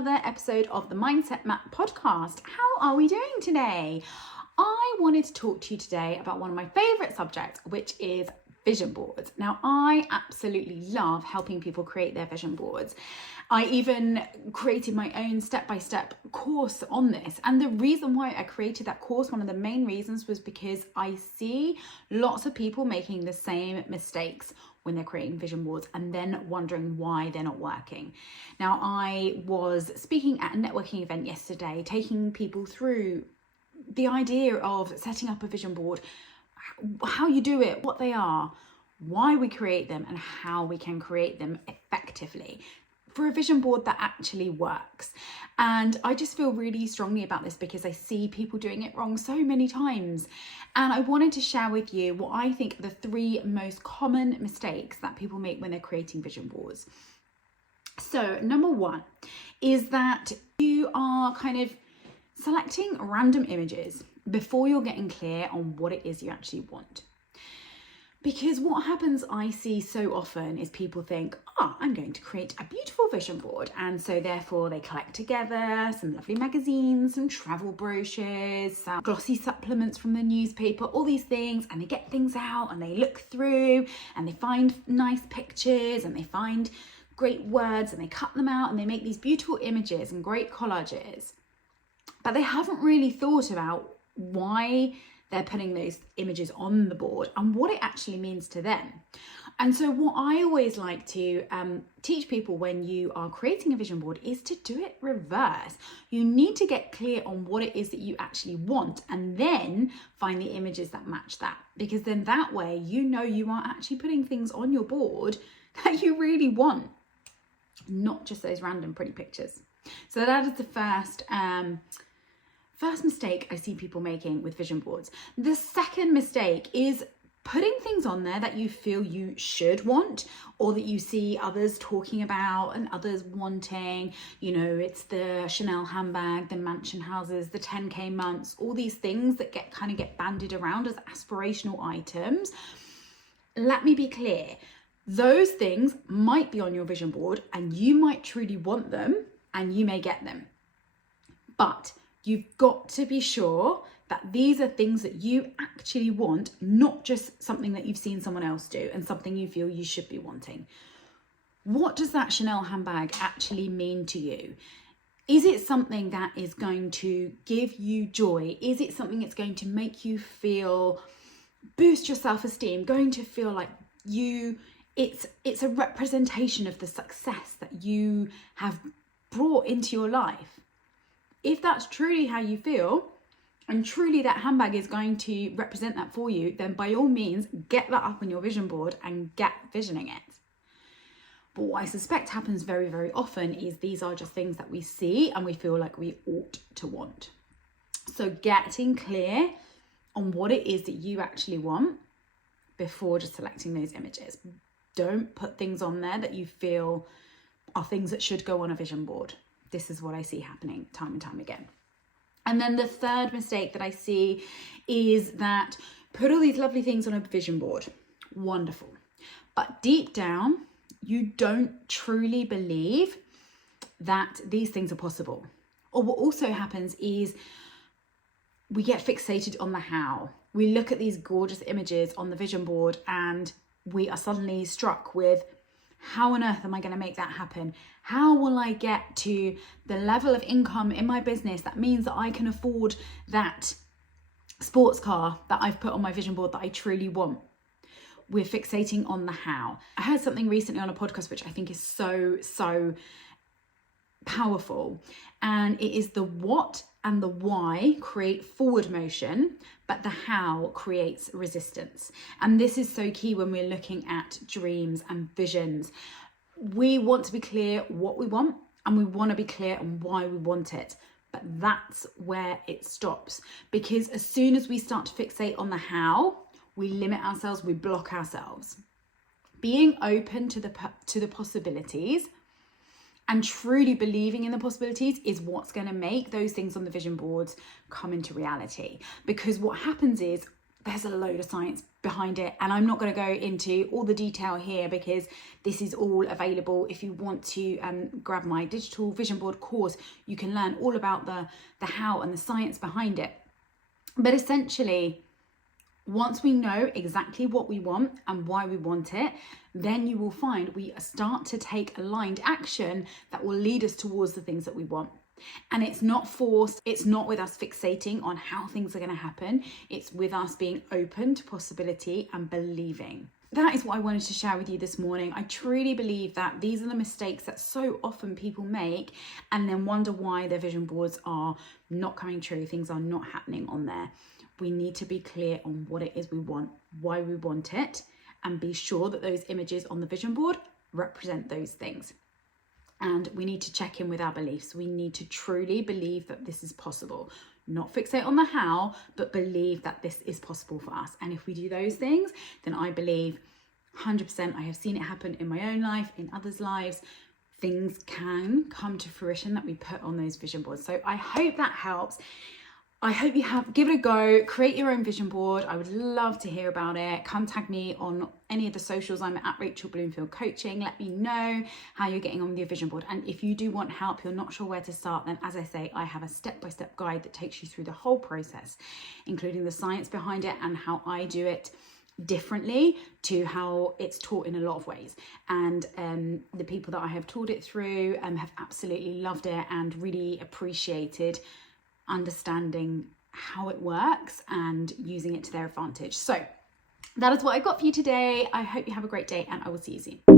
another episode of the Mindset Map podcast. How are we doing today? I wanted to talk to you today about one of my favourite subjects, which is vision boards. Now, I absolutely love helping people create their vision boards. I even created my own step-by-step course on this. And the reason why I created that course, one of the main reasons, was because I see lots of people making the same mistakes when they're creating vision boards and then wondering why they're not working. Now, I was speaking at a networking event yesterday, taking people through the idea of setting up a vision board, how you do it, what they are, why we create them, and how we can create them effectively for a vision board that actually works. And I just feel really strongly about this because I see people doing it wrong so many times. And I wanted to share with you what I think are the 3 most common mistakes that people make when they're creating vision boards. So number 1 is that you are kind of selecting random images before you're getting clear on what it is you actually want. Because what happens, I see so often, is people think, I'm going to create a beautiful vision board. And so therefore they collect together some lovely magazines, some travel brochures, some glossy supplements from the newspaper, all these things, and they get things out and they look through and they find nice pictures and they find great words and they cut them out and they make these beautiful images and great collages. But they haven't really thought about why they're putting those images on the board and what it actually means to them. And so what I always like to teach people when you are creating a vision board is to do it reverse. You need to get clear on what it is that you actually want and then find the images that match that. Because then that way, you know you are actually putting things on your board that you really want, not just those random pretty pictures. So that is the first mistake I see people making with vision boards. The second mistake is putting things on there that you feel you should want or that you see others talking about and others wanting. You know, it's the Chanel handbag, the mansion houses, the 10K months, all these things that get bandied around as aspirational items. Let me be clear. Those things might be on your vision board and you might truly want them and you may get them. But you've got to be sure that these are things that you actually want, not just something that you've seen someone else do and something you feel you should be wanting. What does that Chanel handbag actually mean to you? Is it something that is going to give you joy? Is it something that's going to make you feel, boost your self-esteem, going to feel like it's a representation of the success that you have brought into your life? If that's truly how you feel, and truly that handbag is going to represent that for you, then by all means, get that up on your vision board and get visioning it. But what I suspect happens very, very often is these are just things that we see and we feel like we ought to want. So getting clear on what it is that you actually want before just selecting those images. Don't put things on there that you feel are things that should go on a vision board. This is what I see happening time and time again. And then the third mistake that I see is that put all these lovely things on a vision board. Wonderful. But deep down, you don't truly believe that these things are possible. Or what also happens is we get fixated on the how. We look at these gorgeous images on the vision board and we are suddenly struck with, how on earth am I going to make that happen? How will I get to the level of income in my business that means that I can afford that sports car that I've put on my vision board that I truly want? We're fixating on the how. I heard something recently on a podcast which I think is so powerful, and it is the what and the why create forward motion, but the how creates resistance. And this is so key when we're looking at dreams and visions. We want to be clear what we want and we want to be clear on why we want it. But that's where it stops, because as soon as we start to fixate on the how, we limit ourselves, we block ourselves. Being open to the possibilities and truly believing in the possibilities is what's going to make those things on the vision boards come into reality. Because what happens is there's a load of science behind it, and I'm not going to go into all the detail here because this is all available. If you want to grab my digital vision board course, you can learn all about the how and the science behind it. But essentially, once we know exactly what we want and why we want it, then you will find we start to take aligned action that will lead us towards the things that we want. And it's not forced, it's not with us fixating on how things are going to happen. It's with us being open to possibility and believing. That is what I wanted to share with you this morning. I truly believe that these are the mistakes that so often people make and then wonder why their vision boards are not coming true, things are not happening on there. We need to be clear on what it is we want, why we want it, and be sure that those images on the vision board represent those things. And we need to check in with our beliefs. We need to truly believe that this is possible. Not fixate on the how, but believe that this is possible for us. And if we do those things, then I believe 100%, I have seen it happen in my own life, in others' lives. Things can come to fruition that we put on those vision boards. So I hope that helps. I hope you give it a go, create your own vision board. I would love to hear about it. Contact me on any of the socials. I'm at Rachel Bloomfield Coaching. Let me know how you're getting on with your vision board. And if you do want help, you're not sure where to start, then as I say, I have a step-by-step guide that takes you through the whole process, including the science behind it and how I do it differently to how it's taught in a lot of ways. And the people that I have taught it through have absolutely loved it and really appreciated understanding how it works and using it to their advantage. So that is what I got for you today. I hope you have a great day and I will see you soon.